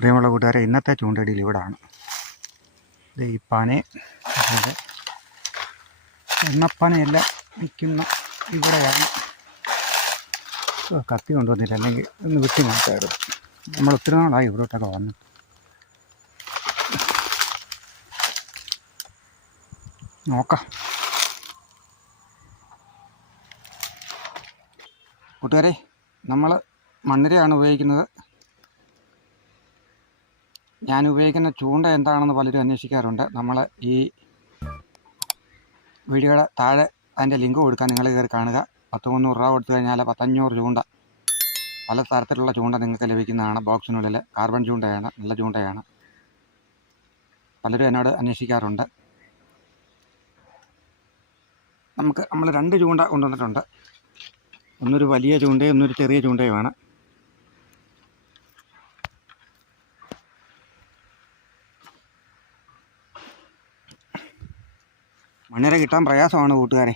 പ്രിയമുള്ള കൂട്ടുകാരെ ഇന്നത്തെ ചൂണ്ടടിയിൽ ഇവിടാണ്. ഇത് ഈ പന അതെ എണ്ണപ്പനയെല്ലാം ഇവിടെയാണ്. കത്തി കൊണ്ടുവന്നില്ല അല്ലെങ്കിൽ ഒന്ന് വിട്ടി മാറ്റായിരുന്നു നമ്മൾ ഒത്തിരി നാളായി ഇവിടോട്ടൊക്കെ വന്നു. നോക്കാം. കൂട്ടുകാരെ നമ്മൾ മണ്ണിരയാണ് ഉപയോഗിക്കുന്നത്. ഞാൻ ഉപയോഗിക്കുന്ന ചൂണ്ട എന്താണെന്ന് പലരും അന്വേഷിക്കാറുണ്ട്. നമ്മൾ ഈ വീഡിയോയുടെ താഴെ അതിന്റെ ലിങ്ക് കൊടുക്കാൻ നിങ്ങൾ കയറി കാണുക. പത്ത് മുന്നൂറ് രൂപ കൊടുത്തു കഴിഞ്ഞാൽ പത്തഞ്ഞൂറ് ചൂണ്ട. പല തരത്തിലുള്ള ചൂണ്ട നിങ്ങൾക്ക് ലഭിക്കുന്നതാണ്. ബോക്സിനുള്ളിൽ കാർബൺ ചൂണ്ടയാണ് നല്ല ചൂണ്ടയാണ്. പലരും എന്നോട് അന്വേഷിക്കാറുണ്ട്. നമുക്ക് നമ്മൾ രണ്ട് ചൂണ്ട കൊണ്ടുവന്നിട്ടുണ്ട്. ഒന്നൊരു വലിയ ചൂണ്ടയും ഒന്നൊരു ചെറിയ ചൂണ്ടയുമാണ്. മണ്ണിര കിട്ടാൻ പ്രയാസമാണ് കൂട്ടുകാരെ.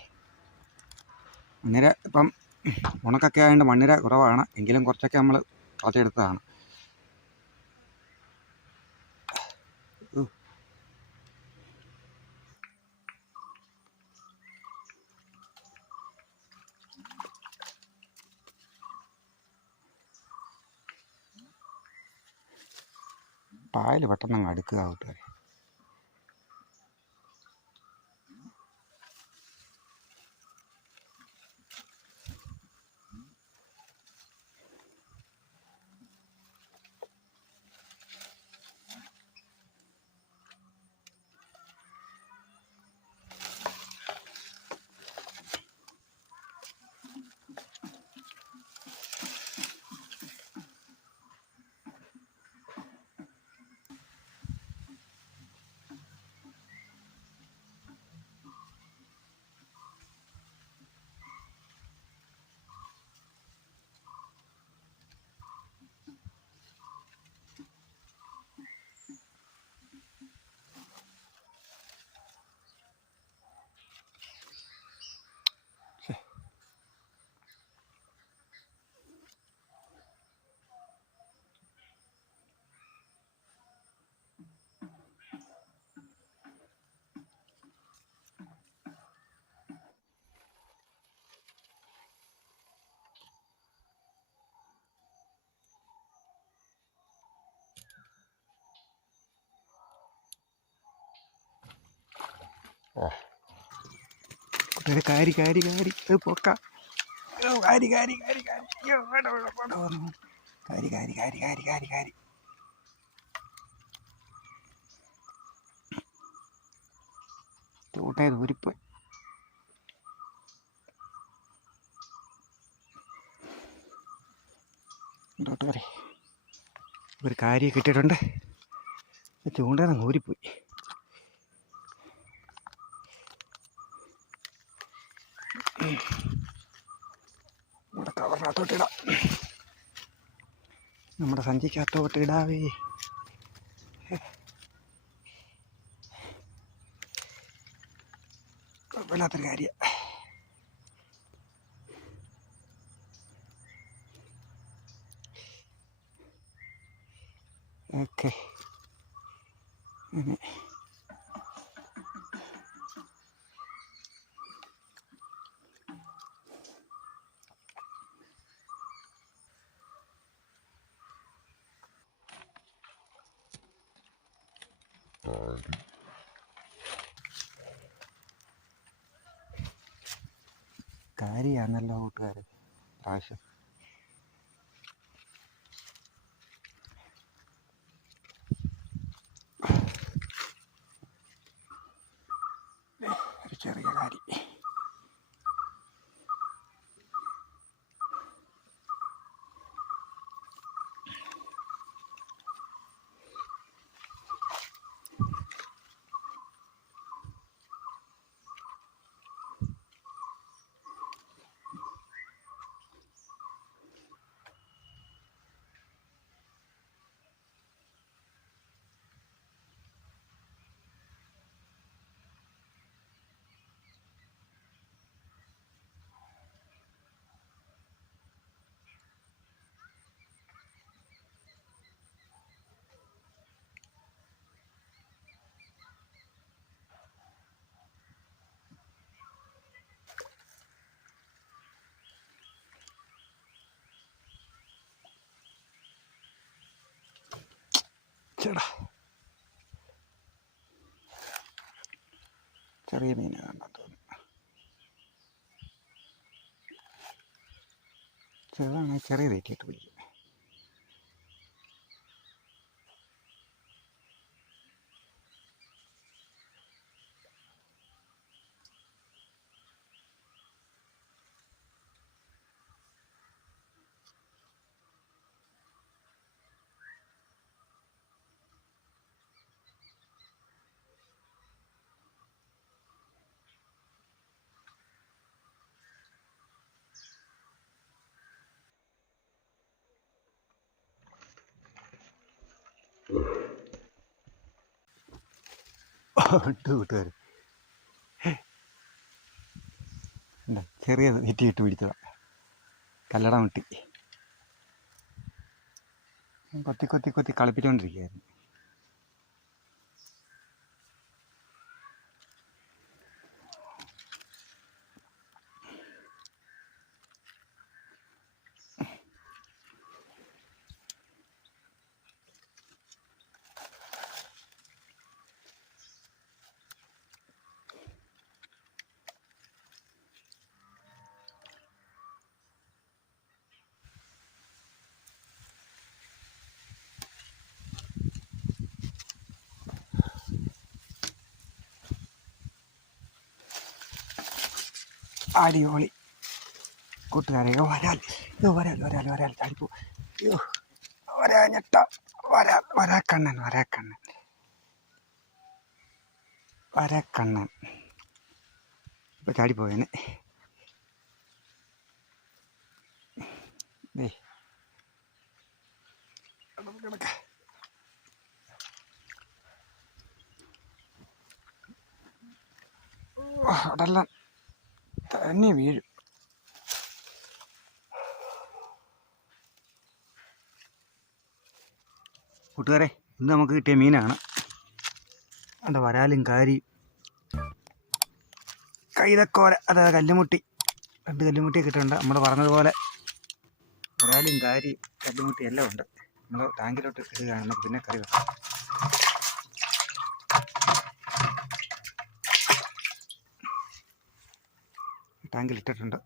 മണ്ണിര ഇപ്പം ഉണക്കൊക്കെ ആയതുകൊണ്ട് മണ്ണിര കുറവാണ്. എങ്കിലും കുറച്ചൊക്കെ നമ്മൾ കളച്ചെടുത്തതാണ്. പായൽ പെട്ടെന്ന് അങ്ങ് അടുക്കുക കൂട്ടുകാരെ. കൂട്ടുകാരെ കാരി കാരി കാരി. പൊക്ക. ഓ, കാരി കാരി കാരി കാരി. കാരി കാരി കാരി കാരി കാരി കാരി. ചൂട്ടയത് ഊരിപ്പ് ഒരു കാര്യം കിട്ടിയിട്ടുണ്ട്. ചൂണ്ടേന്ന് ഊരിപ്പോയി. നമ്മുടെ കവറിനകത്തോട്ട് ഇടാം. നമ്മുടെ സഞ്ചിക്കകത്തോട്ട് ഇടാവേ. കുഴപ്പമില്ലാത്തൊരു കാര്യം. ഓക്കെ. അങ്ങനെ കാര്യമാണല്ലോ കൂട്ടുകാർ പ്രാവശ്യം ചേടാ ചെറിയ മീനാണെന്ന് തോന്നുന്നു ചെറുതാണെങ്കിൽ ചെറിയ തെറ്റിയിട്ട് പിടിക്കും. എന്താ ചെറിയ നെറ്റി ഇട്ട് പിടിച്ചതാ. കല്ലട മുട്ടി കൊത്തി കൊത്തി കൊത്തി കളിപ്പിച്ചുകൊണ്ടിരിക്കുകയായിരുന്നു അടിപൊളി. കൂട്ടുകാരെ വരാൽ വരാൽ വരാൽ വരാൽ ചാടിപ്പോ അയ്യോ വരാ ഞെട്ട. വരാ വരാക്കണ്ണൻ വരാക്കണ്ണൻ വരാക്കണ്ണൻ ഇപ്പൊ ചാടിപ്പോയേനെ ദേ. കിടക്ക് അതെല്ലാം തന്നെ വീഴും കൂട്ടുകാരെ ഇന്ന് നമുക്ക് കിട്ടിയ മീനാണ്. അവിടെ വരാലും കാരി. കൈതക്കോല അതായത് കല്ലുമുട്ടി. രണ്ട് കല്ലുമുട്ടി കിട്ടുന്നുണ്ട് നമ്മൾ പറഞ്ഞതുപോലെ വരാലും കാരി കല്ലുമുട്ടി എല്ലാം ഉണ്ട്. നമ്മൾ ടാങ്കിലോട്ട് ഇടുകയാണ് നമുക്ക് പിന്നെ കറി വെക്കാം. ടാങ്കിൽ ഇട്ടിട്ടുണ്ട്